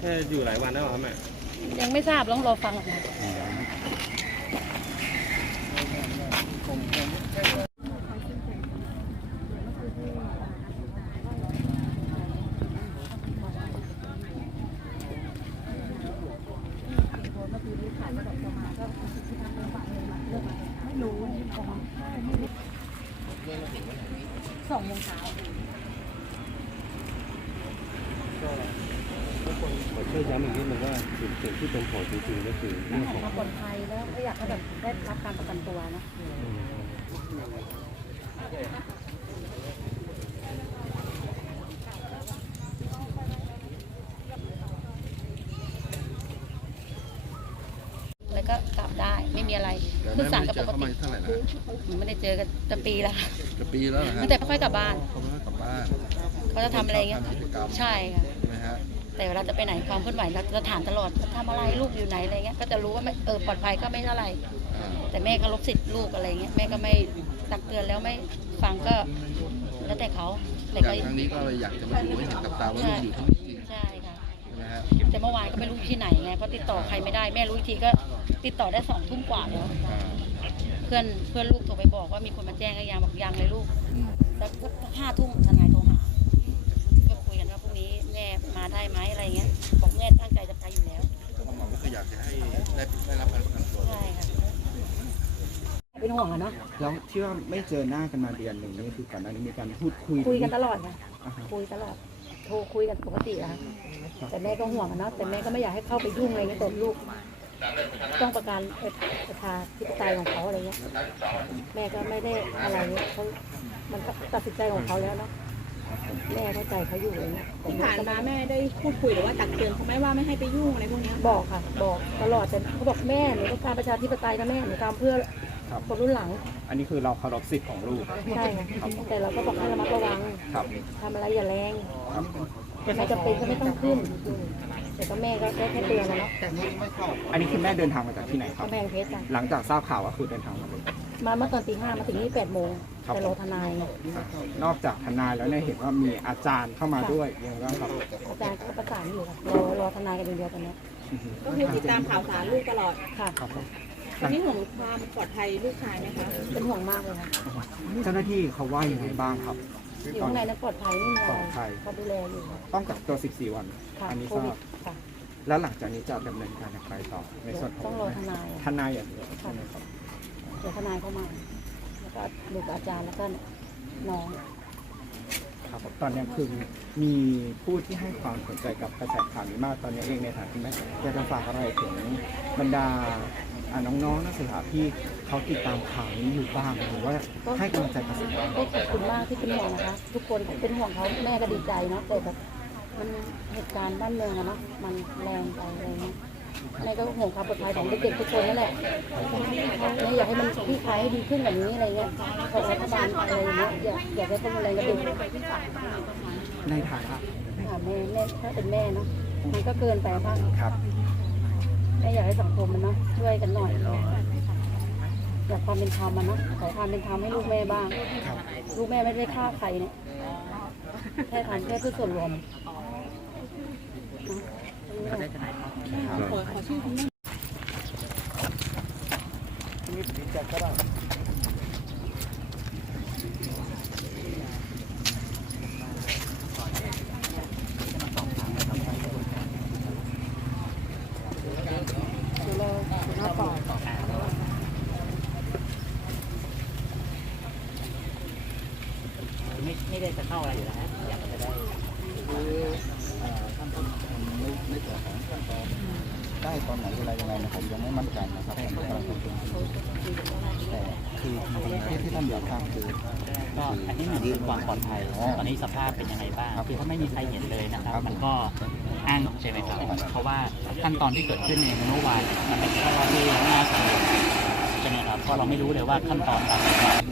แค่อยู่หลายวันแล้วเหรอครับแม่ ยังไม่ทราบต้องรอฟังค่ะ สองโมงเช้า ขอ ช่วยย้ำอีกนิดนึงว่าสิ่งสิ่งที่เป็นผลจริงๆก็คือเรื่องของมาปลอดภัยแล้วก็อยากให้แบบได้รับการประกันตัวนะ แล้วก็กลับได้ไม่มีอะไรขึ้นศาลกับปกติเท่าไหร่นะไม่ได้เจอกันจะปีแล้วค่ะจะปีแล้วเหรอฮะตั้งแต่ค่อยกลับบ้าน เขาไม่ให้กลับบ้าน เขาจะทำอะไรเงี้ยทำกิจกรรม ใช่ค่ะ ใช่ไหมฮะ แต่เวลาจะไปไหนความเคลื่อนไหวเราจะถามตลอดทำอะไรลูกอยู่ไหนอะไรเงี้ยก็จะรู้ว่าไม่เออปลอดภัยก็ไม่เท่าไหร่อ่าแต่แม่เคารพสิทธิ์ลูกอะไรเงี้ยแม่ก็ไม่ตักเตือนแล้วไม่ฟังก็แล้วแต่เขาแต่อก็ย่างครั้งนี้ก็เลยอยากจะมาดูให้เห็นกับตาว่าลูกอยู่ที่นี่จริงใช่ค่ะใช่ไหมฮะแต่เมื่อวานก็ไม่รู้ที่ไหนไงเพราะติดต่อใครไม่ได้แม่รู้อีกทีก็ติดต่อได้สองทุ่มกว่าแล้วอ่าเพื่อนเพื่อนลูกโทรไปบอกว่ามีคนมาแจ้งก็ยังบอกยังเลยลูกอืมแล้วก็ห้าทุ่มทนายโทรหาก็คุยกันว่าพรุ่งนี้แม่มาได้ไหมอะไรเงี้ยบอกแม่ตั้งใจจะไปอยู่แล้วความหวังก็คืออยากจะให้ได้ได้รับการประกันตัวใช่ค่ะเป็นห่วงอะเนาะแล้วที่ว่าไม่เจอหน้ากันมาเดือนหนึ่งนี่คือก่อนหน้านี้มีการพูดคุยคุยกันตลอดค่ะอ่าฮะคุยตลอดโทรคุยกันปกติอะค่ะแต่แม่ก็ห่วงอะเนาะแต่แม่ก็ไม่อยากให้เข้าไปยุ่งอะไรเงี้ยแต่ลูกต้องประกันเอ่อประชาธิปไตยของเขาอะไรเงี้ยแม่ก็ไม่ได้อะไรเงี้ยเขามันก็ตัดสินใจของเขาแล้วเนาะ แม่เข้าใจเขาอยู่อะไรเงี้ยแต่ที่แม่ผ่านก็มาแม่ได้พูดคุยหรือว่าตักเตือนเขาไหมว่าไม่ให้ไปยุ่งอะไรพวกเนี้ยบอกค่ะ บอกตลอดแต่เขาบอกแม่หนูต้องการประชาธิปไตยนะแม่หนูทำเพื่อครับ คนรุ่นหลังอันนี้คือเราเคารพสิทธิ์ของลูก ใช่ค่ะแต่เราก็บอกให้ระมัดระวังครับทำอะไรอย่าแรงครับไม่จำเป็นก็ไม่ต้องขึ้น แต่ก็แม่ก็ได้แค่เตือนนะเนาะอันนี้คือแม่เดินทางมาจากที่ไหนครับ กำแพงเพชรจ้ะหลังจากทราบข่าวก็คือเดินทางมาเลย มาเมื่อตอนตีห้ามาถึงนี่แปดโมงครับแต่รอทนายไงนอกจากทนายแล้วเนี่ยเห็นว่ามีอาจารย์เข้ามาด้วยยังไงบ้างครับอาจารย์ก็ประสานอยู่ค่ะรอรอทนายกันอย่างเดียวตอนนี้อือฮึก็คือติดตามข่าวสารลูกตลอดค่ะครับผมตอนนี้ห่วงความปลอดภัยลูกชายไหมคะ เป็นห่วงมากเลยค่ะเจ้าหน้าที่เขาว่ายังไงบ้างครับ อยู่ข้างในนั้นปลอดภัยไม่มีอะไรปลอดภัย เขาดูแลอยู่ค่ะต้องกักตัว 14 วัน ค่ะอันนี้โคทราวิดบค่ะ แล้วหลังจากนี้จะดำเนินการอย่างไรต่อในส่วนขต้อองงรอทนายอะทนายอย่างเดียวใช่ไหมครับ เดี๋ยวทนายเข้ามา แล้วก็ดูกับอาจารย์แล้วก็น้อง ครับผมตอนนี้คือมีผู้ที่ให้ความสนใจกับกระแสข่าวนี้มากตอนนี้เองในฐานะที่แม่อยากจะฝากอะไรถึงบรรดาอ่าน้องๆนักศึกษาที่เขาติดตามข่าวนี้อยู่บ้างหรือว่าให้กำลังใจกับสิ่งนี้ก็ขอบคุณมากที่เป็นห่วงนะคะ ทุกคนเป็นห่วงเขาแม่ก็ดีใจเนาะแต่แบบมันเหตุการณ์บ้านเมืองอะเนาะมันแรงไปอะไรเงี้ย แม่ก็ห่วงความปลอดภัยของเด็กๆทุกคนนั่นแหละไม่อยากให้มันคลี่คลายให้ดีขึ้นแบบนี้อะไรเงี้ยของรัฐบาลอะไรอย่างเงี้ยอยากอยากให้คนอะไรกับเด็กในฐานะค่ะแม่แม่ถ้าเป็นแม่เนาะมันก็เกินไปบ้างครับแม่อยากให้สังคมมันเนาะช่วยกันหน่อยอยากความเป็นธรรมมันเนาะขอความเป็นธรรมให้ลูกแม่บ้างครับลูกแม่ไม่ได้ฆ่าใครเนี่ยแค่ทำแค่เพื่อส่วนรวม ขอขอชื่อคุณแม่นี่ผมจะก็ได้ดูแลสุขภาพปอดไม่ไม่ได้จะเข้าอะไรอยู่แล้วฮะอยากจะได้ ขั้นตอนไม่ไม่ตัวของขั้นตอน ได้ตอนไหนอะไรยังไงนะผมยังไม่มั่นใจนะครับผมกำลังประชุมแต่คือจริงๆที่ที่ท่านอยากทราบคือก็อันที่หนึ่งคือความปลอดภัยอ๋อตอนนี้สภาพเป็นยังไงบ้างครับคือถ้าไม่มีใครเห็นเลยนะครับครับ มันก็อ้างใช่ไหมครับเพราะว่าขั้นตอนที่เกิดขึ้นในเมื่อวานมันเป็นข้อที่น่ากังวลใช่ไหมค รับเพราะเราไม่รู้เลยว่าขั้นตอนอะไร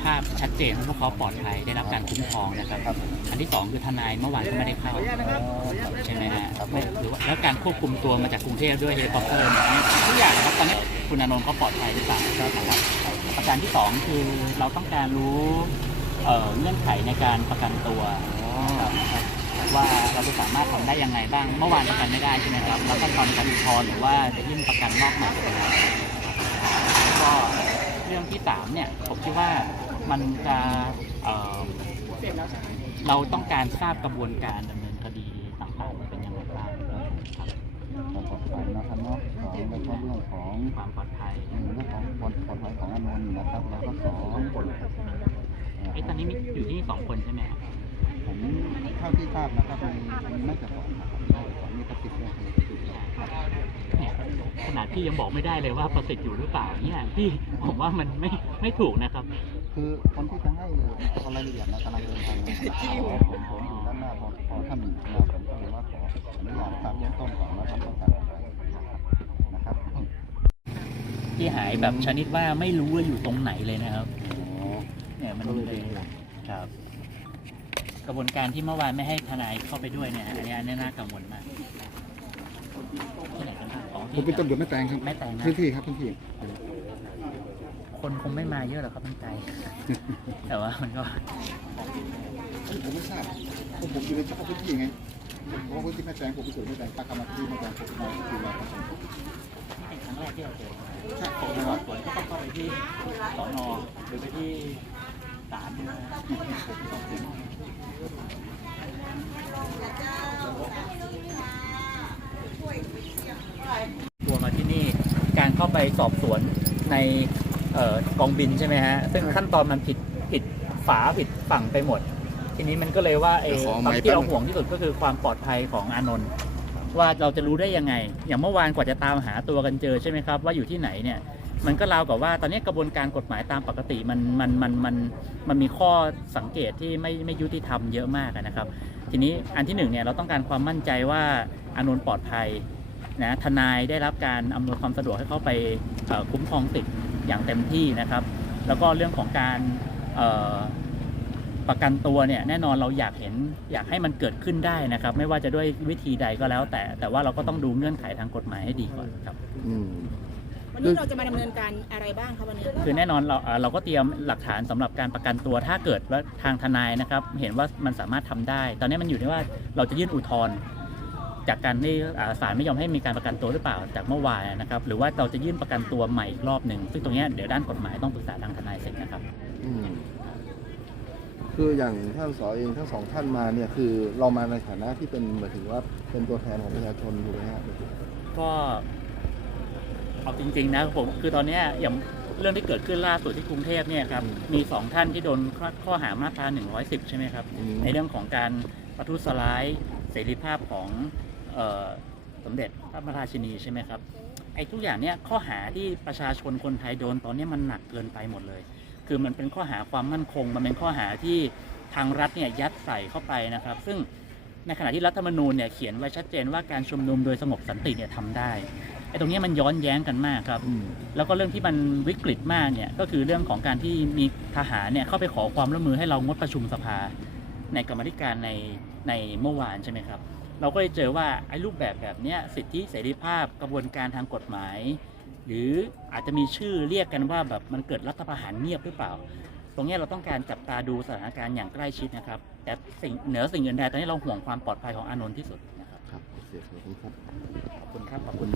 ภาพชัดเจนว่าพวกเขาปลอดภัยได้รับการคุ้มครองนะครับครับอันที่สองคือทนายเมื่อวานก็ไม่ได้เข้าใช่ไหมฮะไม่หรือว่าแล้วการควบคุมตัวมาจากกรุงเทพด้วยเฮลิคอปเตอร์เนี่ยทุกอย่างนะครับตอนนี้คุณอานนท์เขาปลอดภัยหรือเปล่านะครับประการที่สองคือเราต้องการรู้เอ่อเงื่อนไขในการประกันตัวนะครับว่าเราจะสามารถทำได้ยังไงบ้าง เมื่อวานประกันไม่ได้ใช่ไหมครับ แล้วขั้นตอนการอุทธรณ์หรือว่าจะยื่นประกันนอกใหม่เป็นยังไงแล้วก็ เรื่องที่สามเนี่ยผมคิดว่ามันจะเอ่อเราต้องการทราบกระบวนการดำเนินคดีต่างๆเป็นยังไงบ้างครับความปลอดภัยนะครับเนาะของแล้วก็เรื่องของความปลอดภัยเรื่องของความปลอดภัยของอานนท์นะครับแล้วก็สองเอ้ตอนนี้มีอยู่ที่สองคนใช่ไหมครับผมเท่าที่ทราบนะครับมีมีน่าจะ พี่ยังบอกไม่ได้เลยว่าประสิทธิ์อยู่หรือเปล่าเนี่ยพี่ผมว่ามันไม่ไม่ถูกนะครับ คือคนที่จะให้รายละเอียดนะกำลังเดินทางมาผมผมอยู่ด้านหน้าพอพอท่านมาผมก็เลยว่าขออนุญาตทราบเบื้องต้นก่อนนะครับต้องการอะไรนะครับที่หายแบบชนิดว่าไม่รู้ว่าอยู่ตรงไหนเลยนะครับเนี่ยมันเลยครับ กระบวนการที่เมื่อวานไม่ให้ทนายเข้าไปด้วยเนี่ยอันนี้อันนี้น่ากังวลมาก ผมเป็นตำรวจแม่แตงครับแม่แตงนะ พื้นที่ครับพื้นที่คนคงไม่มาเยอะหรอกครับมันไกล แต่ว่ามันก็ผมไม่ทราบเพราะผมอยู่ในเฉพาะพื้นที่ไงเพราะพื้นที่แม่แตงผมไปตรวจแม่แตงปากกามาที่แม่แตงผมมาดูแลครับนี่เป็นครั้งแรกที่เราเจอใช่ของสอบสวนก็ต้องเข้าไปที่สอนอหรือไปที่ศาลนะครับ ตัวมาที่นี่การเข้าไปสอบสวนในเอ่อกองบินใช่ไหมฮะ ซึ่งขั้นตอนมันผิดผิดฝาผิดฝั่งไปหมด ทีนี้มันก็เลยว่าไอ้เดี๋ยวขอความไมค์ที่เราแป๊บนึงห่วงที่สุดก็คือความปลอดภัยของอานนท์ว่าเราจะรู้ได้ยังไง อย่างเมื่อวานกว่าจะตามหาตัวกันเจอใช่ไหมครับ ว่าอยู่ที่ไหนเนี่ยมันก็ราวกับว่าตอนนี้กระบวนการกฎหมายตามปกติมันมันมันมันมันมีข้อสังเกตที่ไม่ไม่ยุติธรรมเยอะมากอะนะครับ ทีนี้อันที่หนึ่งเนี่ยเราต้องการความมั่นใจว่าอานนท์ปลอดภัยนะทนายได้รับการอำนวยความสะดวกให้เข้าไปคุ้มครองสิทธิ์อย่างเต็มที่นะครับ แล้วก็เรื่องของการประกันตัวเนี่ยแน่นอนเราอยากเห็นอยากให้มันเกิดขึ้นได้นะครับ ไม่ว่าจะด้วยวิธีใดก็แล้วแต่แต่ว่าเราก็ต้องดูเงื่อนไขทางกฎหมายให้ดีก่อนครับ อืม วันนี้เราจะมาดำเนินการอะไรบ้างคะวันนี้คือแน่นอนเราเอ่อเราก็เตรียมหลักฐานสำหรับการประกันตัวถ้าเกิดว่าทางทนายนะครับ เห็นว่ามันสามารถทำได้ ตอนนี้มันอยู่ที่ว่าเราจะยื่นอุทธรณ์จากการที่อ่าศาลไม่ยอมให้มีการประกันตัวหรือเปล่าจากเมื่อวานนะครับ หรือว่าเราจะยื่นประกันตัวใหม่อีกรอบหนึ่งซึ่งตรงเนี้ยเดี๋ยวด้านกฎหมายต้องปรึกษาทางทนายเสร็จนะครับอืมคืออย่างท่านสอเองทั้งสองท่านมาเนี่ยคือเรามาในฐานะที่เป็นหมายถึงว่าเป็นตัวแทนของประชาชนถูกไหมฮะก็ เอาจริง ๆ นะผมคือตอนเนี้ยอย่างเรื่องที่เกิดขึ้นล่าสุดที่กรุงเทพเนี่ยครับมีสองท่านที่โดนข้อข้อหามาตรา110 ใช่ไหมครับอืมในเรื่องของการประทุษร้ายเสรีภาพของเออสมเด็จพระราชินีใช่ไหมครับไอ้ทุกอย่างเนี่ยข้อหาที่ประชาชนคนไทยโดนตอนเนี้ยมันหนักเกินไปหมดเลย คือมันเป็นข้อหาความมั่นคง มันเป็นข้อหาที่ทางรัฐเนี่ยยัดใส่เข้าไปนะครับ ซึ่งในขณะที่รัฐธรรมนูญเนี่ยเขียนไว้ชัดเจนว่าการชุมนุมโดยสงบสันติเนี่ยทำได้ไอ้ ตรงเนี้ยมันย้อนแย้งกันมากครับอืมแล้วก็เรื่องที่มันวิกฤตมากเนี่ยก็คือเรื่องของการที่มีทหารเนี่ยเข้าไปขอความร่วมมือให้เรางดประชุมสภา ในกรรมาธิการในในเมื่อวานใช่ไหมครับ เราก็เลยเจอว่าไอ้รูปแบบแบบเนี้ยสิทธิเสรีภาพกระบวนการทางกฎหมาย หรืออาจจะมีชื่อเรียกกันว่าแบบมันเกิดรัฐประหารเงียบหรือเปล่า ตรงเนี้ยเราต้องการจับตาดูสถานการณ์อย่างใกล้ชิดนะครับ แต่สิ่งเหนือสิ่งอื่นใดตอนนี้เราห่วงความปลอดภัยของอานนท์ที่สุดนะครับครับโอเคขอบคุณครับขอบคุณครับขอบคุณ